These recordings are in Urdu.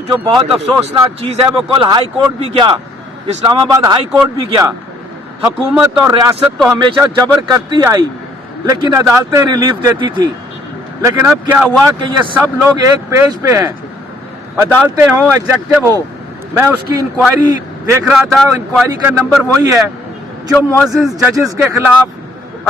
اور جو بہت افسوسناک چیز ہے وہ کل ہائی کورٹ بھی گیا، اسلام آباد ہائی کورٹ بھی گیا۔ حکومت اور ریاست تو ہمیشہ جبر کرتی آئی لیکن عدالتیں ریلیف دیتی تھی، لیکن اب کیا ہوا کہ یہ سب لوگ ایک پیج پہ ہیں، عدالتیں ہوں ایگزیکٹو ہو۔ میں اس کی انکوائری دیکھ رہا تھا، انکوائری کا نمبر وہی ہے جو معزز ججز کے خلاف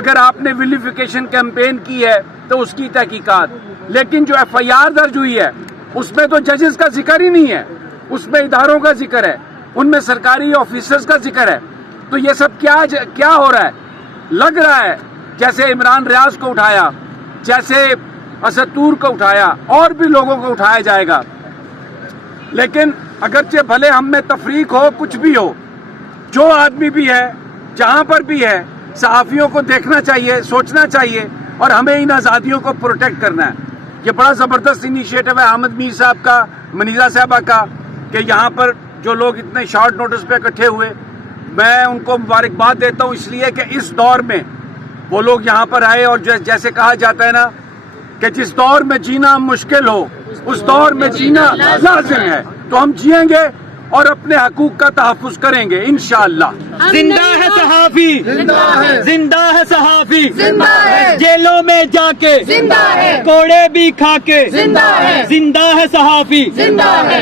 اگر آپ نے ویلیفیکیشن کیمپین کی ہے تو اس کی تحقیقات، لیکن جو ایف آئی آر درج ہوئی ہے اس میں تو ججز کا ذکر ہی نہیں ہے، اس میں اداروں کا ذکر ہے، ان میں سرکاری آفیسرز کا ذکر ہے۔ تو یہ سب کیا ہو رہا ہے؟ لگ رہا ہے جیسے عمران ریاض کو اٹھایا، جیسے اسد طور کو اٹھایا، اور بھی لوگوں کو اٹھایا جائے گا۔ لیکن اگرچہ بھلے ہم میں تفریق ہو، کچھ بھی ہو، جو آدمی بھی ہے جہاں پر بھی ہے، صحافیوں کو دیکھنا چاہیے، سوچنا چاہیے، اور ہمیں ان آزادیوں کو پروٹیکٹ کرنا ہے۔ یہ بڑا زبردست انیشیٹو ہے احمد میر صاحب کا، منیزہ صاحبہ کا، کہ یہاں پر جو لوگ اتنے شارٹ نوٹس پہ اکٹھے ہوئے، میں ان کو مبارکباد دیتا ہوں، اس لیے کہ اس دور میں وہ لوگ یہاں پر آئے، اور جیسے کہا جاتا ہے نا کہ جس دور میں جینا مشکل ہو اس دور میں جینا لازم ہے، تو ہم جیئیں گے اور اپنے حقوق کا تحفظ کریں گے انشاءاللہ۔ زندہ ہے صحافی، زندہ ہے صحافی، جیلوں میں جا کے کوڑے بھی کھا کے، زندہ ہے صحافی،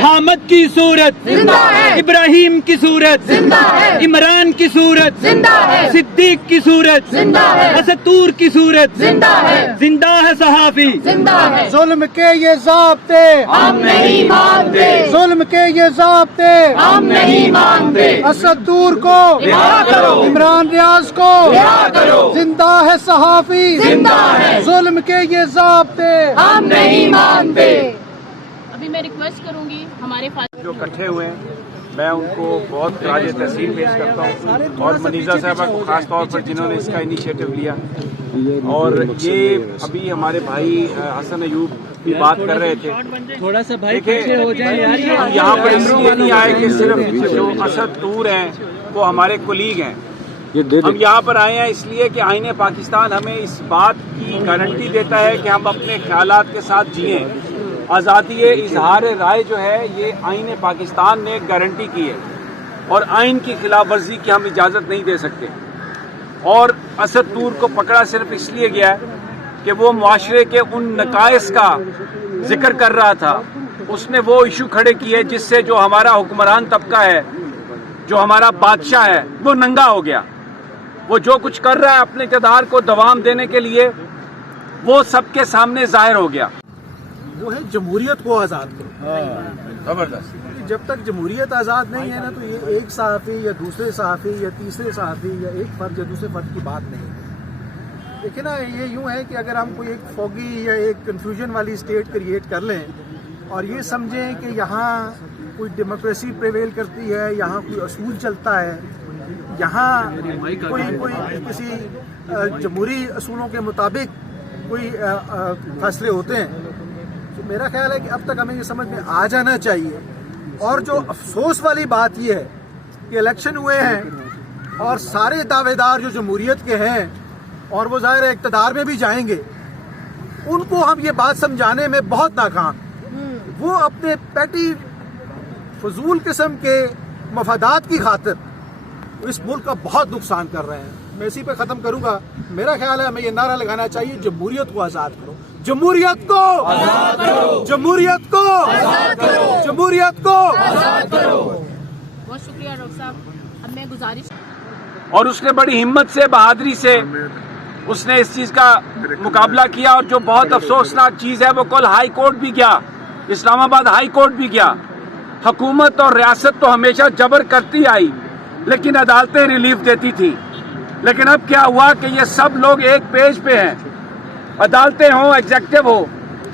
حامد کی صورت، ابراہیم کی صورت، عمران کی صورت، صدیق کی صورت، اسد طور کی صورت، زندہ ہے صحافی۔ ظلم کے یہ ضابطے ہم نہیں مانتے، ظلم کے یہ ضابطے ہم نہیں مانتے، اسد طور کو رہا کرو، عمران ریاض کو رہا کرو، زندہ ہے صحافی، زندہ ہے، ظلم کے یہ ضابطے ہم نہیں مانتے۔ ابھی میں ریکویسٹ کروں گی ہمارے جو اکٹھے ہوئے ہیں میں ان کو بہت خراج تحسین پیش کرتا ہوں، اور منیزہ صاحبہ کو خاص طور پر جنہوں نے اس کا انیشیٹو لیا۔ اور یہ ابھی ہمارے بھائی حسن ایوب بھی بات کر رہے تھے، تھوڑا سا بھائی پیچھے ہو جائیں یار، ہم یہاں پر اس لیے نہیں آئے کہ صرف جو اسد طور ہیں وہ ہمارے کولیگ ہیں، ہم یہاں پر آئے ہیں اس لیے کہ آئین پاکستان ہمیں اس بات کی گارنٹی دیتا ہے کہ ہم اپنے خیالات کے ساتھ جئیں۔ آزادی اظہار رائے جو ہے یہ آئین پاکستان نے گارنٹی کی ہے، اور آئین کی خلاف ورزی کی ہم اجازت نہیں دے سکتے۔ اور اسد طور کو پکڑا صرف اس لیے گیا ہے کہ وہ معاشرے کے ان نقائص کا ذکر کر رہا تھا، اس نے وہ ایشو کھڑے کیے جس سے جو ہمارا حکمران طبقہ ہے، جو ہمارا بادشاہ ہے، وہ ننگا ہو گیا۔ وہ جو کچھ کر رہا ہے اپنے اقتدار کو دوام دینے کے لیے، وہ سب کے سامنے ظاہر ہو گیا۔ وہ ہے جمہوریت کو آزاد کرو۔ زبردست۔ جب تک جمہوریت آزاد نہیں ہے نا تو یہ ایک صحافی یا دوسرے صحافی یا تیسرے صحافی یا ایک فرد یا دوسرے فرد کی بات نہیں ہے۔ دیکھیں نا، یہ یوں ہے کہ اگر ہم کوئی ایک فوگی یا ایک کنفیوژن والی اسٹیٹ کریٹ کر لیں اور یہ سمجھیں کہ یہاں کوئی ڈیموکریسی پریویل کرتی ہے، یہاں کوئی اصول چلتا ہے، یہاں کوئی کسی جمہوری اصولوں کے مطابق کوئی فیصلے ہوتے ہیں، تو میرا خیال ہے کہ اب تک ہمیں یہ سمجھ میں آ جانا چاہیے۔ اور جو افسوس والی بات یہ ہے کہ الیکشن ہوئے ہیں اور سارے دعوے دار جو جمہوریت کے ہیں اور وہ ظاہر اقتدار میں بھی جائیں گے، ان کو ہم یہ بات سمجھانے میں بہت ناکام، وہ اپنے پیٹی فضول قسم کے مفادات کی خاطر اس ملک کا بہت نقصان کر رہے ہیں۔ میں اسی پہ ختم کروں گا۔ میرا خیال ہے ہمیں یہ نعرہ لگانا چاہیے، جمہوریت کو آزاد کرو، جمہوریت کو آزاد کرو، جمہوریت کو آزاد کرو، جمہوریت کو آزاد کرو۔ بہت شکریہ ڈاکٹر صاحب۔ اب میں گزارش، اور اس نے بڑی ہمت سے، بہادری سے اس نے اس چیز کا مقابلہ کیا، اور جو بہت افسوسناک چیز ہے وہ کل ہائی کورٹ بھی گیا، اسلام آباد ہائی کورٹ بھی گیا۔ حکومت اور ریاست تو ہمیشہ جبر کرتی آئی لیکن عدالتیں ریلیف دیتی تھی، لیکن اب کیا ہوا کہ یہ سب لوگ ایک پیج پہ ہیں، عدالتیں ہوں ایگزیکٹو ہو۔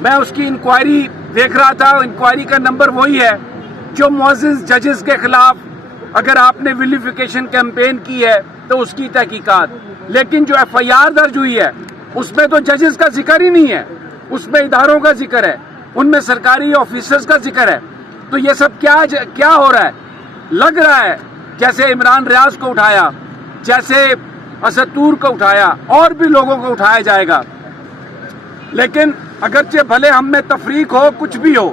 میں اس کی انکوائری دیکھ رہا تھا، انکوائری کا نمبر وہی ہے جو معزز ججز کے خلاف اگر آپ نے ویلیفیکیشن کیمپین کی ہے تو اس کی تحقیقات، لیکن جو ایف آئی آر درج ہوئی ہے اس میں تو ججز کا ذکر ہی نہیں ہے، اس میں اداروں کا ذکر ہے، ان میں سرکاری آفیسرز کا ذکر ہے۔ تو یہ سب کیا ہو رہا ہے؟ لگ رہا ہے جیسے عمران ریاض کو اٹھایا، جیسے اسد طور کو اٹھایا، اور بھی لوگوں کو اٹھایا جائے گا۔ لیکن اگرچہ بھلے ہم میں تفریق ہو، کچھ بھی ہو،